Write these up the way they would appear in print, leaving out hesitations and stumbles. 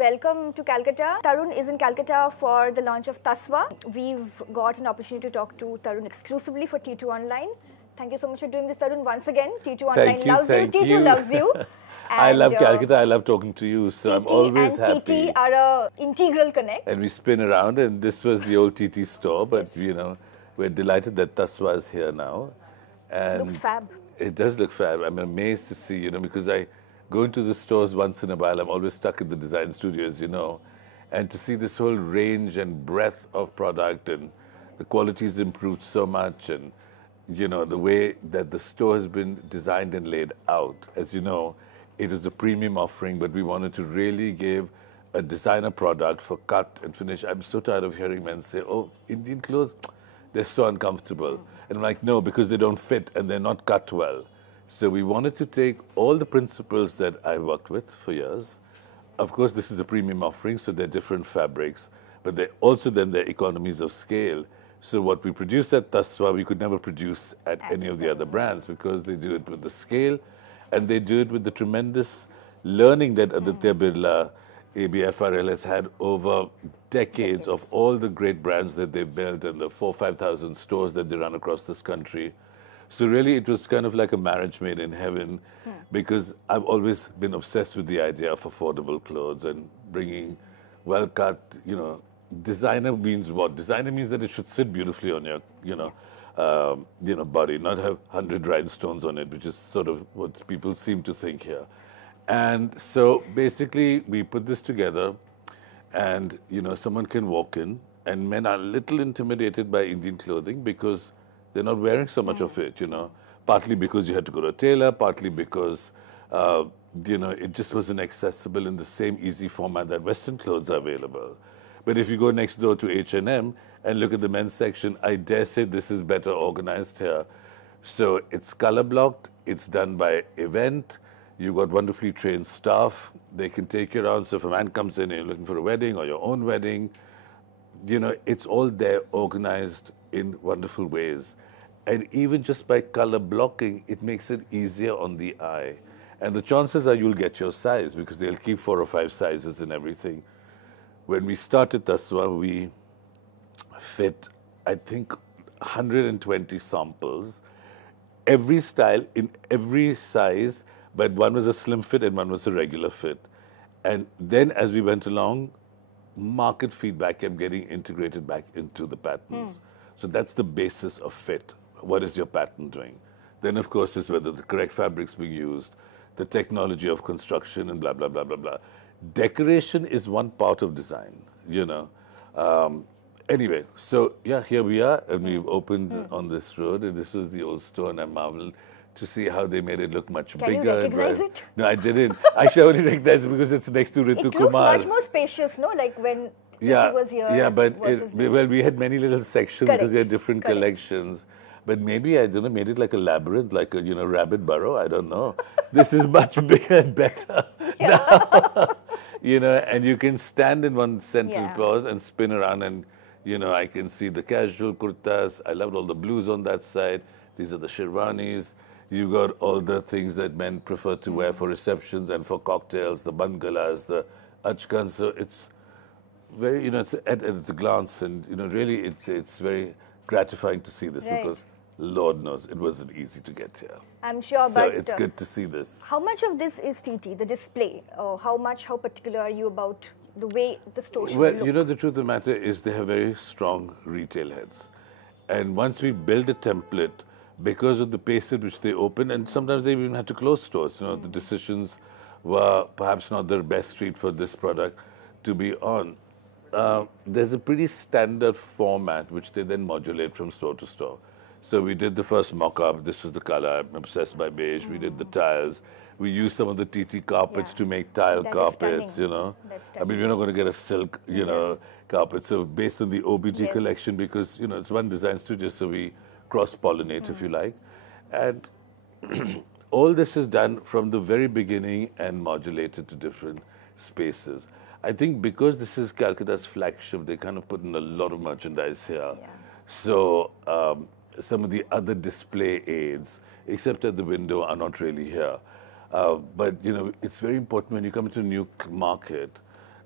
welcome to Calcutta. Tarun is in Calcutta for the launch of Tasva. We've got an opportunity to talk to Tarun exclusively for T2 Online. Thank you so much for doing this, Tarun, once again. T2 Online loves you, T2 loves you. And, I love Calcutta, I love talking to you, so I'm always happy. TT are a integral connect. And we spin around, and this was the old TT store, but you know, we're delighted that Tasva is here now. And looks fab. It does look fab. I'm amazed to see, you know, because I go into the stores once in a while. I'm always stuck in the design studio, as you know. And to see this whole range and breadth of product, and the quality's improved so much, and, you know, the way that the store has been designed and laid out. As you know, it was a premium offering, but we wanted to really give a designer product for cut and finish. I'm so tired of hearing men say, oh, Indian clothes, they're so uncomfortable. And I'm like, no, because they don't fit and they're not cut well. So we wanted to take all the principles that I worked with for years. Of course, this is a premium offering, so they're different fabrics, but they also then they're economies of scale. So what we produce at Tasva, we could never produce at any of the other brands, because they do it with the scale and they do it with the tremendous learning that Aditya Birla, ABFRL, has had over decades of all the great brands that they've built and the 4,000-5,000 stores that they run across this country. So really, it was kind of like a marriage made in heaven, because I've always been obsessed with the idea of affordable clothes and bringing well-cut, you know. Designer means what? Designer means that it should sit beautifully on your, body, not have 100 rhinestones on it, which is sort of what people seem to think here. And so basically, we put this together, and, you know, someone can walk in, and men are a little intimidated by Indian clothing because they're not wearing so much of it, you know, partly because you had to go to a tailor, partly because, it just wasn't accessible in the same easy format that Western clothes are available. But if you go next door to H&M and look at the men's section, I dare say this is better organized here. So it's color blocked, it's done by event, you've got wonderfully trained staff, they can take you around. So if a man comes in and you're looking for a wedding or your own wedding, you know, it's all there organized in wonderful ways. And even just by color blocking, it makes it easier on the eye. And the chances are you'll get your size, because they'll keep 4 or 5 sizes and everything. When we started Tasva, we fit, I think, 120 samples, every style in every size, but one was a slim fit and one was a regular fit. And then as we went along, market feedback kept getting integrated back into the patterns. So that's the basis of fit. What is your pattern doing? Then, of course, is whether the correct fabrics being used, the technology of construction, and blah, blah, blah, blah, blah. Decoration is one part of design, you know. Anyway, so yeah, here we are, and we've opened on this road, and this was the old store, and I marveled to see how they made it look much bigger. Can you recognize it? No, I didn't. Actually, I only recognized it because it's next to Ritu Kumar. It looks much more spacious, no? Like when he was here. Yeah, but we had many little sections because we had different collections. But maybe, I don't know, made it like a labyrinth, like a, rabbit burrow. I don't know. This is much bigger and better now. And you can stand in one central cloth and spin around, and, I can see the casual kurtas. I loved all the blues on that side. These are the sherwanis. You got all the things that men prefer to wear for receptions and for cocktails, the bangalas, the achkans. So it's very, it's at a glance, and, really it's very gratifying to see this, because Lord knows it wasn't easy to get here. I'm sure, so but it's good to see this. How much of this is TT, the display? How particular are you about the way the store should look? Well, the truth of the matter is they have very strong retail heads. And once we build a template, because of the pace at which they open, and sometimes they even had to close stores, the decisions were perhaps not the best street for this product to be on. There's a pretty standard format which they then modulate from store to store. So we did the first mock-up. This was the color. I'm obsessed by beige. We did the tiles. We used some of the TT carpets to make tile carpets, I mean, we're not going to get a silk, carpet. So based on the OBG collection, because, it's one design studio, so we cross-pollinate, if you like. And all this is done from the very beginning and modulated to different spaces. I think because this is Calcutta's flagship, they kind of put in a lot of merchandise here. So some of the other display aids, except at the window, are not really here. But, it's very important when you come to a new market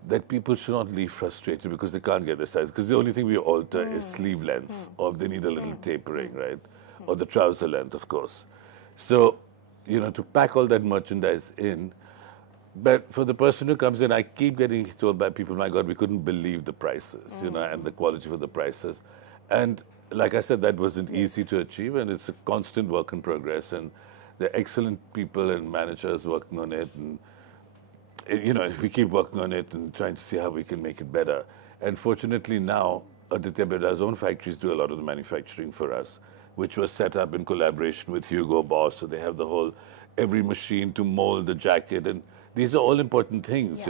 that people should not leave frustrated because they can't get the size. Because the only thing we alter is sleeve lengths, or if they need a little tapering, right? Or the trouser length, of course. So, to pack all that merchandise in. But for the person who comes in, I keep getting told by people, my God, we couldn't believe the prices, and the quality for the prices. And like I said, that wasn't easy to achieve, and it's a constant work in progress. And there are excellent people and managers working on it. And, we keep working on it and trying to see how we can make it better. And fortunately now, Aditya Birla's own factories do a lot of the manufacturing for us, which was set up in collaboration with Hugo Boss. So they have every machine to mold the jacket. And these are all important things,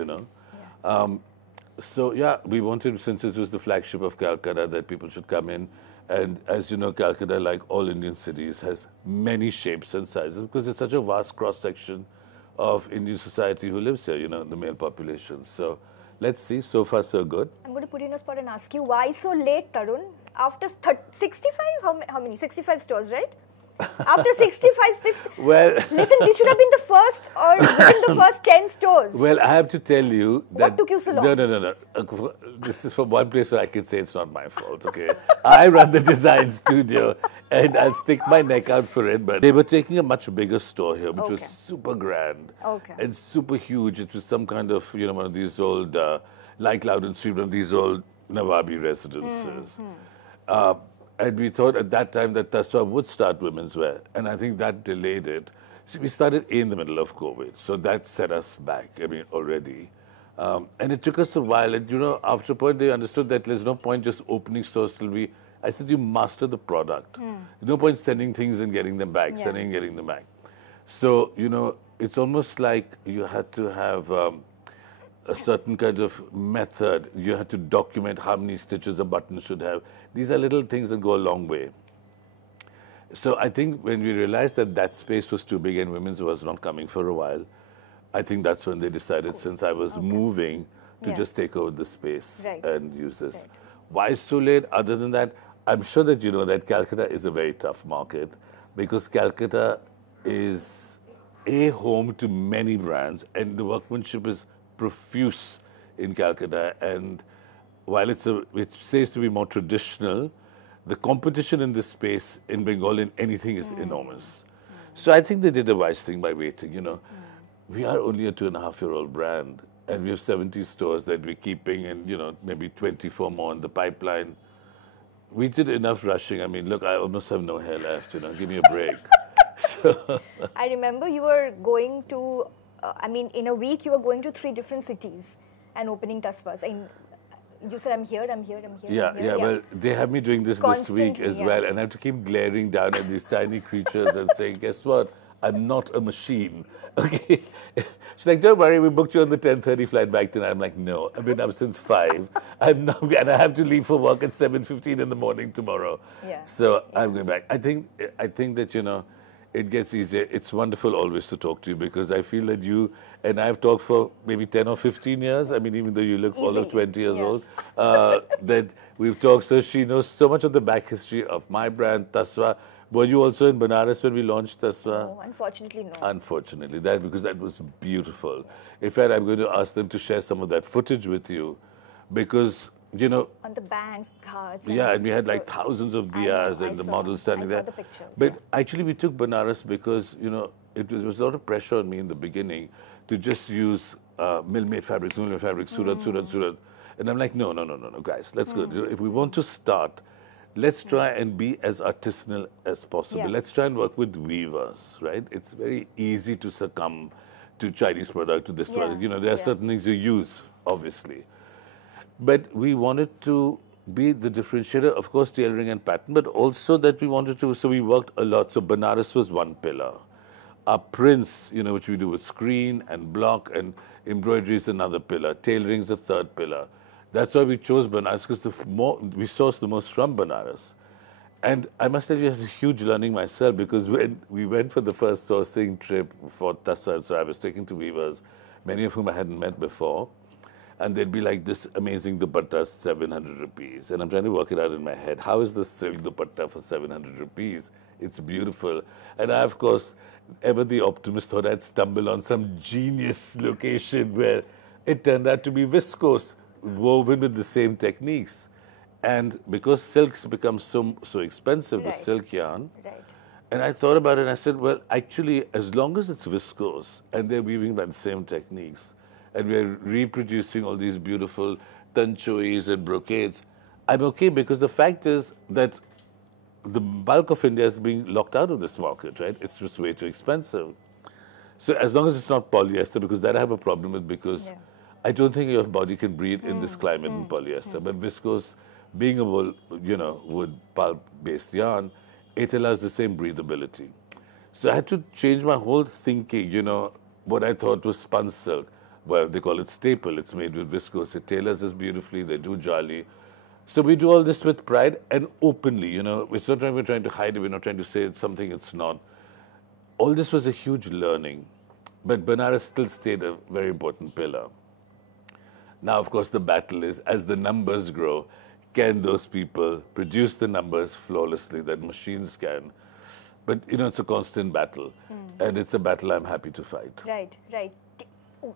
So, we wanted, since it was the flagship of Calcutta, that people should come in. And as you know, Calcutta, like all Indian cities, has many shapes and sizes because it's such a vast cross-section of Indian society who lives here, the male population. So let's see. So far, so good. I'm going to put you in a spot and ask you, why so late, Tarun? After 65? How many? 65 stores, right? After 65, 60. Well, listen, this should have been the first or within the first 10 stores. Well, I have to tell you that. What took you so long? No. This is from one place where I can say it's not my fault, okay? I run the design studio and I'll stick my neck out for it. But they were taking a much bigger store here, which was super grand and super huge. It was some kind of, one of these old, like Loudon Street, one of these old Nawabi residences. And we thought at that time that Tasva would start women's wear. And I think that delayed it. See, we started in the middle of COVID. So that set us back, already. And it took us a while. And, after a point, they understood that there's no point just opening stores till I said, you master the product. There's no point sending things and getting them back, sending and getting them back. So, it's almost like you had to have a certain kind of method. You had to document how many stitches a button should have. These are little things that go a long way. So I think when we realized that space was too big and women's was not coming for a while, I think that's when they decided, since I was moving, to just take over the space and use this. Right. Why so late? Other than that, I'm sure that you know that Calcutta is a very tough market because Calcutta is a home to many brands and the workmanship is profuse in Calcutta. And while it says to be more traditional, the competition in this space in Bengal in anything is enormous. So I think they did a wise thing by waiting, We are only a 2.5-year-old brand and we have 70 stores that we're keeping and, maybe 24 more in the pipeline. We did enough rushing. Look, I almost have no hair left, give me a break. So I remember you were going to, in a week you were going to 3 different cities and opening Tasvas. You said, I'm here. Yeah. Well, they have me doing this week as well. And I have to keep glaring down at these tiny creatures and saying, guess what? I'm not a machine. Okay. She's like, don't worry, we booked you on the 10:30 flight back tonight. I'm like, no, I've been up since 5. And I have to leave for work at 7:15 in the morning tomorrow. Yeah. So I'm going back. I think that, it gets easier. It's wonderful always to talk to you because I feel that you and I have talked for maybe 10 or 15 years. Even though you look all of 20 years old, that we've talked. So she knows so much of the back history of my brand, Tasva. Were you also in Banaras when we launched Tasva? No, unfortunately, no. Unfortunately, because that was beautiful. In fact, I'm going to ask them to share some of that footage with you because, on the banks, cards. Yeah, and we had like thousands of diyas and the models standing there. I saw the pictures. But actually, we took Banaras because, it was a lot of pressure on me in the beginning to just use mill-made fabrics, Surat. And I'm like, no, guys, let's go. If we want to start, let's try and be as artisanal as possible. Yeah. Let's try and work with weavers, right? It's very easy to succumb to Chinese product, to this product. There are certain things you use, obviously. But we wanted to be the differentiator, of course, tailoring and pattern, but also that we wanted to, so we worked a lot. So Banaras was one pillar. Our prints, which we do with screen and block and embroidery is another pillar. Tailoring is the third pillar. That's why we chose Banaras because we sourced the most from Banaras. And I must tell you, I had a huge learning myself because when we went for the first sourcing trip for Tasva, so I was taken to weavers, many of whom I hadn't met before. And they'd be like, this amazing dupatta, 700 rupees. And I'm trying to work it out in my head. How is this silk dupatta for 700 rupees? It's beautiful. And I, of course, ever the optimist, thought I'd stumble on some genius location where It turned out to be viscose, woven with the same techniques. And because silks become so expensive, the silk yarn, and I thought about it and I said, well, actually, as long as it's viscose and they're weaving by the same techniques, and we're reproducing all these beautiful tanchois and brocades, I'm okay, because the fact is that the bulk of India is being locked out of this market, right? It's just way too expensive. So as long as it's not polyester, because that I have a problem with, because I don't think your body can breathe in this climate in polyester. But viscose, being a wool, wood pulp-based yarn, it allows the same breathability. So I had to change my whole thinking, what I thought was spun silk. Well, they call it staple. It's made with viscose. It tailors us beautifully. They do jolly. So we do all this with pride and openly, It's not like we're trying to hide it. We're not trying to say it's something it's not. All this was a huge learning. But Banaras still stayed a very important pillar. Now, of course, the battle is, as the numbers grow, can those people produce the numbers flawlessly that machines can? But, it's a constant battle. And it's a battle I'm happy to fight. Right.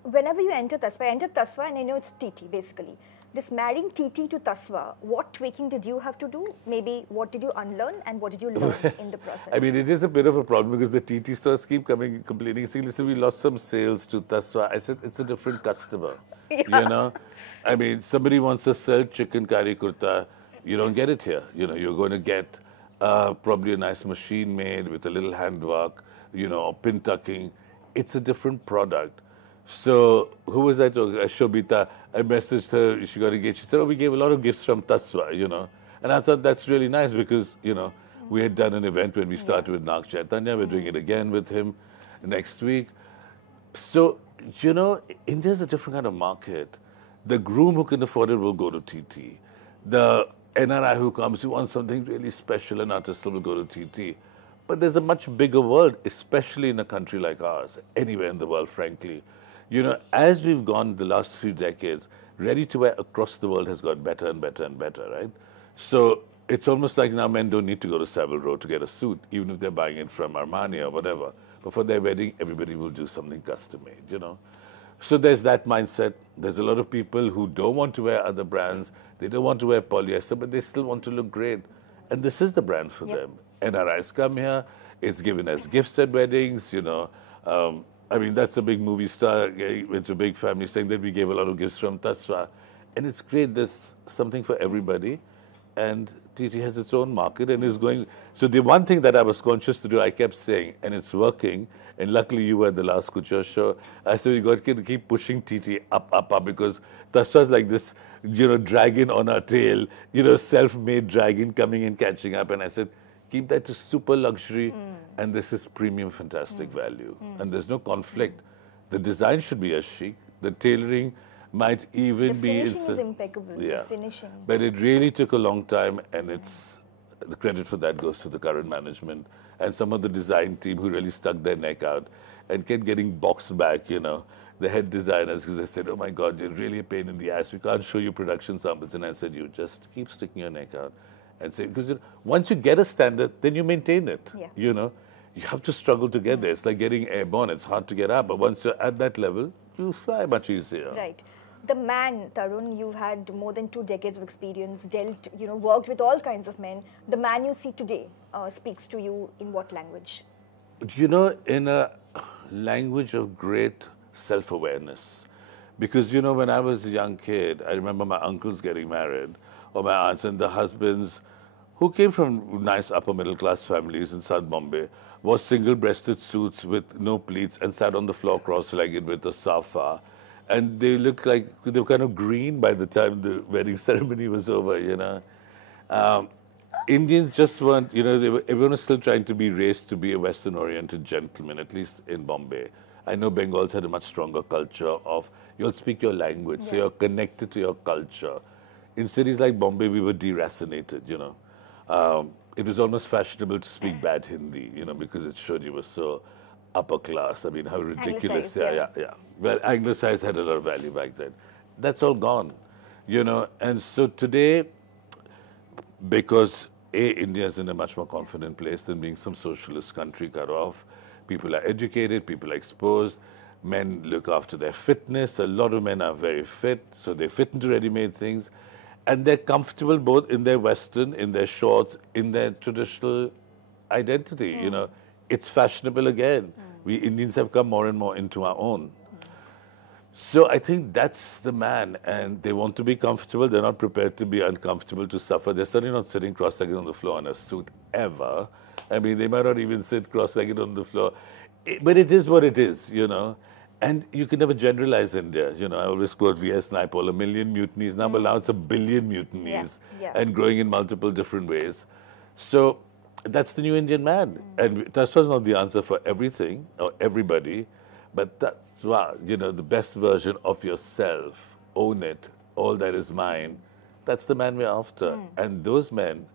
Whenever you enter Tasva, I entered Tasva and I know it's TT basically. This marrying TT to Tasva, what tweaking did you have to do? Maybe what did you unlearn and what did you learn in the process? I mean, it is a bit of a problem because the TT stores keep coming complaining, saying, listen, we lost some sales to Tasva. I said, it's a different customer. I mean, somebody wants to sell chicken curry kurta. You don't get it here. You're going to get probably a nice machine made with a little handwork, pin tucking. It's a different product. So, who was I talking? Shobita. I messaged her, she got engaged. She said, we gave a lot of gifts from Tasva, And I thought that's really nice because, we had done an event when we started with Nag Chaitanya. We're doing it again with him next week. So, India's a different kind of market. The groom who can afford it will go to TT. The NRI who comes, who wants something really special and artisanal will go to TT. But there's a much bigger world, especially in a country like ours, anywhere in the world, frankly. As we've gone the last few decades, ready-to-wear across the world has got better and better and better, right? So it's almost like now men don't need to go to Savile Row to get a suit, even if they're buying it from Armani or whatever. But for their wedding, everybody will do something custom-made, So there's that mindset. There's a lot of people who don't want to wear other brands. They don't want to wear polyester, but they still want to look great. And this is the brand for them. NRIs come here. It's given as gifts at weddings, I mean, that's a big movie star, went to a big family saying that we gave a lot of gifts from Tasva. And it's great, there's something for everybody. And TT has its own market and is going. So the one thing that I was conscious to do, I kept saying, and it's working, and luckily you were at the last Couture show, I said, we got to keep pushing TT up, because Tasva is like this, dragon on our tail, self-made dragon coming and catching up. And I said, keep that to super luxury, and this is premium, fantastic value. And there's no conflict. The design should be as chic. The tailoring might even be... The finishing is impeccable, the finishing. But it really took a long time, and the credit for that goes to the current management and some of the design team who really stuck their neck out and kept getting boxed back, the head designers, because they said, oh my God, you're really a pain in the ass. We can't show you production samples. And I said, you just keep sticking your neck out. And say, because once you get a standard, then you maintain it. You have to struggle to get there. It's like getting airborne. It's hard to get up. But once you're at that level, you fly much easier. Right. The man, Tarun, you've had more than 2 decades of experience, worked with all kinds of men. The man you see today speaks to you in what language? In a language of great self-awareness. Because, when I was a young kid, I remember my uncles getting married, or my aunts, and the husbands who came from nice upper middle class families in South Bombay wore single-breasted suits with no pleats and sat on the floor cross-legged with a safa. And they looked like they were kind of green by the time the wedding ceremony was over, Indians just weren't, everyone was still trying to be raised to be a Western-oriented gentleman, at least in Bombay. I know Bengal's had a much stronger culture of, you'll speak your language, so you're connected to your culture. In cities like Bombay, we were deracinated, It was almost fashionable to speak bad Hindi, because it showed you were so upper class. I mean, how ridiculous. Yeah. Well, Anglicized had a lot of value back then. That's all gone, And so today, because India is in a much more confident place than being some socialist country cut off, people are educated, people are exposed. Men look after their fitness. A lot of men are very fit, so they fit into ready-made things. And they're comfortable both in their Western, in their shorts, in their traditional identity. You know, it's fashionable again. We Indians have come more and more into our own. So I think that's the man, and they want to be comfortable. They're not prepared to be uncomfortable, to suffer. They're certainly not sitting cross-legged on the floor in a suit ever. I mean, they might not even sit cross-legged on the floor. But it is what it is, you know. And you can never generalize India. You know, I always quote V.S. Naipaul, 1 million mutinies. Now it's 1 billion mutinies and growing in multiple different ways. So that's the new Indian man. And Tasva not the answer for everything or everybody. But that's why, you know, the best version of yourself, own it, all that is mine, that's the man we're after. And those men,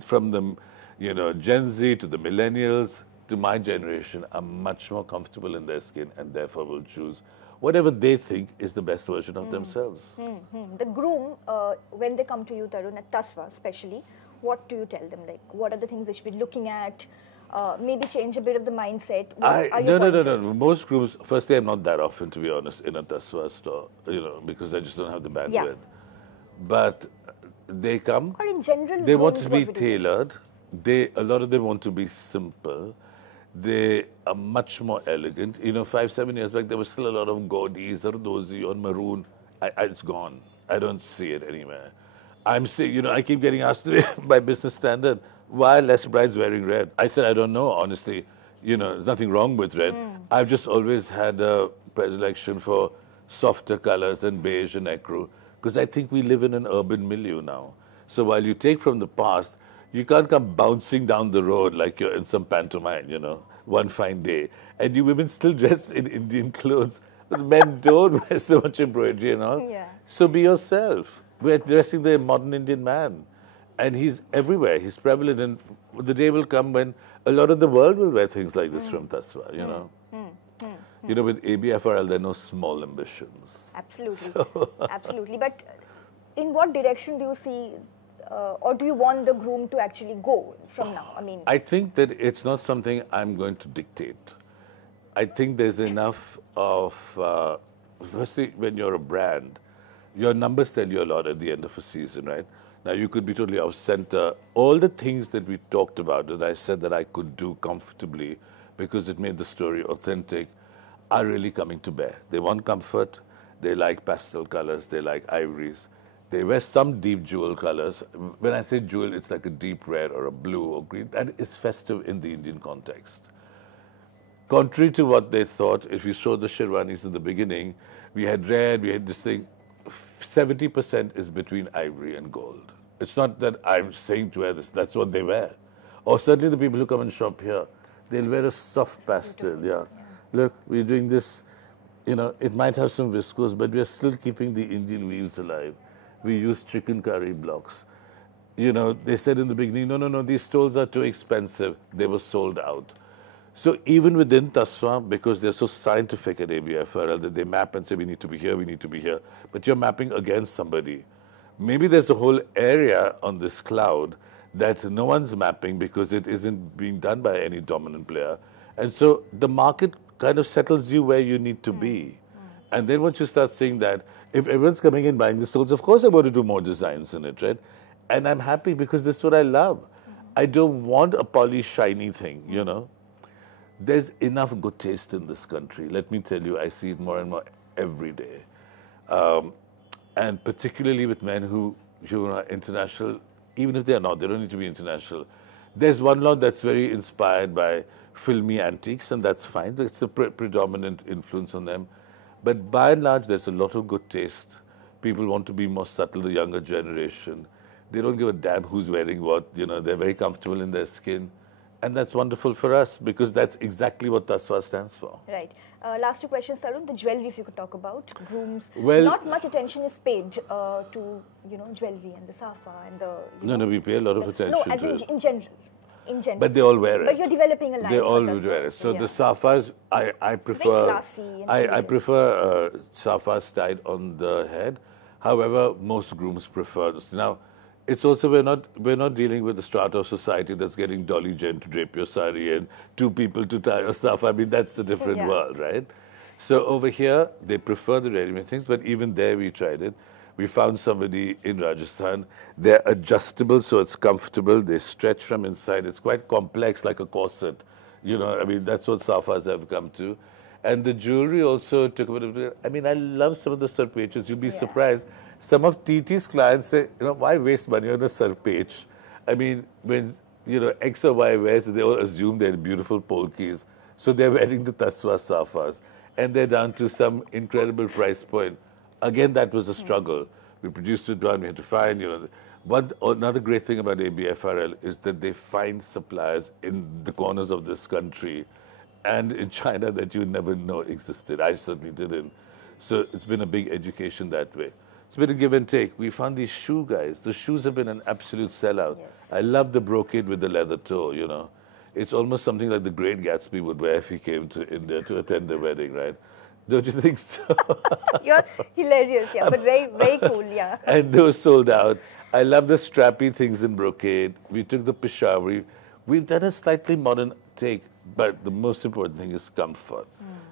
from the, you know, Gen Z to the millennials to my generation, are much more comfortable in their skin and therefore will choose whatever they think is the best version of themselves. The groom, when they come to you, Tarun, at Tasva especially, what do you tell them? Like, what are the things they should be looking at? Maybe change a bit of the mindset. No. Most grooms, firstly, I'm not that often, to be honest, in a Tasva store, you know, because I just don't have the bandwidth. Yeah. But they come. Or in general, they want to be tailored. A lot of them want to be simple. They are much more elegant. You know, 5-7 years back, there was still a lot of gaudy, sardozi or maroon. It's gone. I don't see it anywhere. I'm saying, you know, I keep getting asked today by Business Standard, why are less brides wearing red? I said, I don't know, honestly. You know, there's nothing wrong with red. I've just always had a predilection for softer colors and beige and ecru, because I think we live in an urban milieu now. So while you take from the past, you can't come bouncing down the road like you're in some pantomime, you know, one fine day. And you women still dress in Indian clothes. But men don't wear so much embroidery and all. Yeah. So be yourself. We're dressing the modern Indian man. And he's everywhere. He's prevalent. And the day will come when a lot of the world will wear things like this from Tasva, you know. You know, with ABFRL, there are no small ambitions. Absolutely. So Absolutely. But in what direction do you see, or do you want the groom to actually go from now? I mean, I think that it's not something I'm going to dictate. I think there's enough of, firstly, when you're a brand, your numbers tell you a lot at the end of a season, right? Now, you could be totally off center. All the things that we talked about that I said that I could do comfortably because it made the story authentic are really coming to bear. They want comfort. They like pastel colors. They like ivories. They wear some deep jewel colors. When I say jewel, it's like a deep red or a blue or green. That is festive in the Indian context. Contrary to what they thought, if you saw the Sherwanis in the beginning, we had red, we had this thing. 70% is between ivory and gold. It's not that I'm saying to wear this, that's what they wear. Or certainly the people who come and shop here, they'll wear a soft pastel, yeah. Look, we're doing this, you know, it might have some viscose, but we're still keeping the Indian weaves alive. We use chicken curry blocks. You know, they said in the beginning, no, these stoles are too expensive. They were sold out. So even within Tasva, because they're so scientific at ABFRL, that they map and say, we need to be here, we need to be here. But you're mapping against somebody. Maybe there's a whole area on this cloud that no one's mapping because it isn't being done by any dominant player. And so the market kind of settles you where you need to be. And then once you start seeing that, if everyone's coming in buying the stoles, of course I want to do more designs in it, right? And I'm happy because this is what I love. I don't want a polished, shiny thing, you know. There's enough good taste in this country. Let me tell you, I see it more and more every day. And particularly with men who are international, even if they are not, they don't need to be international. There's one lot that's very inspired by filmy antiques, and that's fine. It's a predominant influence on them. But by and large, there's a lot of good taste. People want to be more subtle, the younger generation. They don't give a damn who's wearing what. You know, they're very comfortable in their skin. And that's wonderful for us because that's exactly what Tasva stands for. Right. Last two questions, Tarun. The jewelry, if you could talk about, grooms. Well, not much attention is paid to, you know, jewelry and the safa and the. No, we pay a lot of attention no, as to it. In general. In general. But they all wear it. But you're developing a line. They all for wear it. So yeah. the safas, I prefer. Very classy. I prefer safas tied on the head. However, most grooms prefer this. Now, it's also we're not dealing with the strata of society that's getting Dolly Jen to drape your sari and two people to tie your safa. I mean, that's a different world, right? So over here, they prefer the ready-made things, but even there we tried it. We found somebody in Rajasthan. They're adjustable, so it's comfortable. They stretch from inside. It's quite complex, like a corset. You know, I mean, that's what safas have come to. And the jewelry also took a bit of I mean, I love some of the sarpeches. You'll be surprised. Some of TT's clients say, you know, why waste money on a sarpech? I mean, when, you know, X or Y wears, they all assume they're beautiful polkis. So they're wearing the Tasva safas. And they're down to some incredible price point. Again, that was a struggle. We produced it one, we had to find, you know. Another great thing about ABFRL is that they find suppliers in the corners of this country and in China that you would never know existed. I certainly didn't. So it's been a big education that way. It's been a give and take. We found these shoe guys. The shoes have been an absolute sellout. Yes. I love the brocade with the leather toe, you know. It's almost something like the Great Gatsby would wear if he came to India to attend the wedding, right? Don't you think so? You're hilarious, yeah, but very, very cool, yeah. And those sold out. I love the strappy things in brocade. We took the Peshawari. We've done a slightly modern take, but the most important thing is comfort.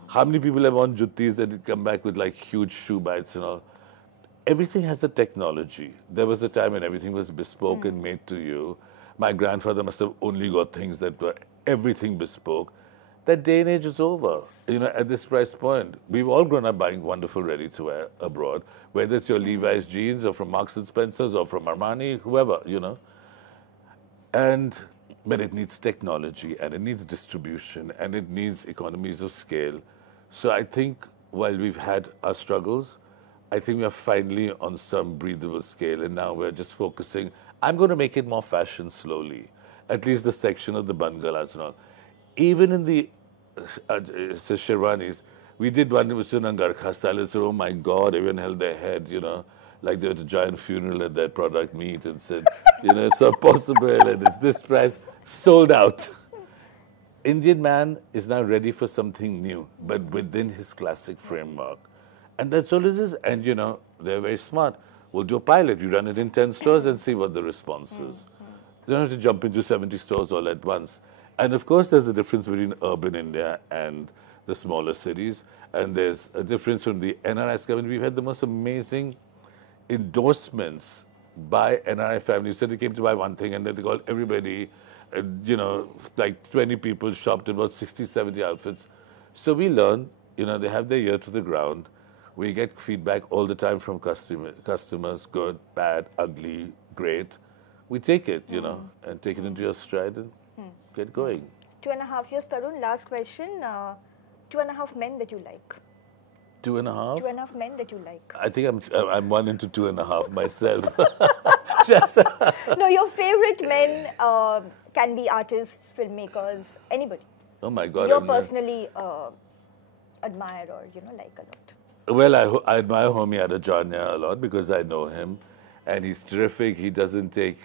How many people have on juttis that come back with like huge shoe bites and all? Everything has a technology. There was a time when everything was bespoke and made to you. My grandfather must have only got things that were everything bespoke. That day and age is over. You know, at this price point, we've all grown up buying wonderful ready-to-wear abroad, whether it's your Levi's jeans or from Marks and Spencer's or from Armani, whoever, you know. But it needs technology and it needs distribution and it needs economies of scale. So I think while we've had our struggles, I think we are finally on some breathable scale, and now we're just focusing. I'm going to make it more fashion slowly, at least the section of the bangalas and all. Even in the Sherwanis, we did one which was in Angarkha style, and said, oh my God, everyone held their head, you know, like they were at a giant funeral at that product meet and said, you know, it's not possible and it's this price, sold out. Indian man is now ready for something new, but within his classic framework. And that's all it is. And, you know, they're very smart. We'll do a pilot. You run it in 10 stores and see what the response is. You don't have to jump into 70 stores all at once. And, of course, there's a difference between urban India and the smaller cities. And there's a difference from the NRIs coming. We've had the most amazing endorsements by NRI families. So they came to buy one thing, and then they called everybody, you know, like 20 people shopped about 60, 70 outfits. So we learn, you know, they have their ear to the ground. We get feedback all the time from customers, good, bad, ugly, great. We take it, you know, and take it into your stride and get going. 2.5 years, Tarun. Last question. 2.5 men that you like. 2.5? 2.5 men that you like. I think I'm 1 into 2.5 myself. No, your favorite men can be artists, filmmakers, anybody. Oh my God. You personally admire or, you know, like a lot. Well, I admire Homi Adajanya a lot because I know him, and he's terrific. He doesn't take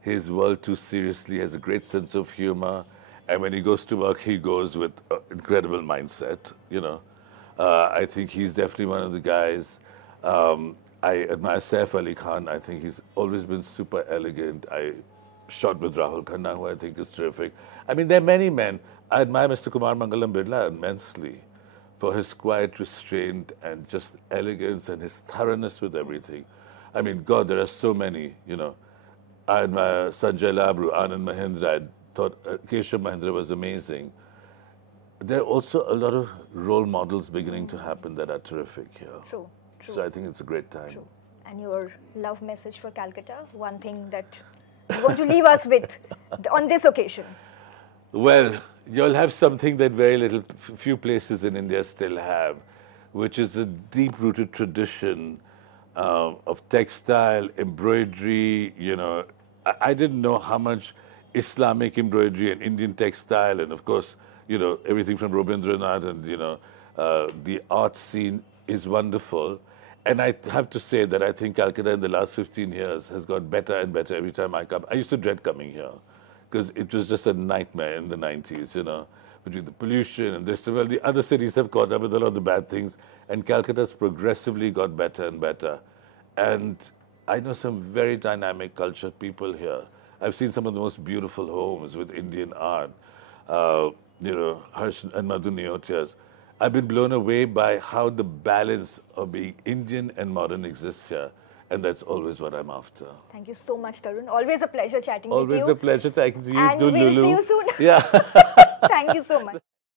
his world too seriously, has a great sense of humor, and when he goes to work, he goes with an incredible mindset, you know. I think he's definitely one of the guys. I admire Saif Ali Khan. I think he's always been super elegant. I shot with Rahul Khanna, who I think is terrific. I mean, there are many men. I admire Mr. Kumar Mangalam Birla immensely for his quiet restraint and just elegance and his thoroughness with everything. I mean, God, there are so many, you know. I admire Sanjay Labru, Anand Mahindra. I thought Keshav Mahindra was amazing. There are also a lot of role models beginning to happen that are terrific here. True. So I think it's a great time. True. And your love message for Calcutta, one thing that you want to leave us with on this occasion? Well, you'll have something that very few places in India still have, which is a deep-rooted tradition of textile, embroidery, you know. I didn't know how much Islamic embroidery and Indian textile, and of course, you know, everything from Rabindranath and, you know, the art scene is wonderful. And I have to say that I think Calcutta in the last 15 years has got better and better every time I come. I used to dread coming here because it was just a nightmare in the 90s, you know, between the pollution and this. Well, the other cities have caught up with a lot of the bad things, and Calcutta's progressively got better and better. And I know some very dynamic cultured people here. I've seen some of the most beautiful homes with Indian art, you know, Harsh and Madhu Neotias. I've been blown away by how the balance of being Indian and modern exists here. And that's always what I'm after. Thank you so much, Tarun. Always a pleasure chatting with you. Always a pleasure talking to you. And we'll see you soon. Yeah. Thank you so much.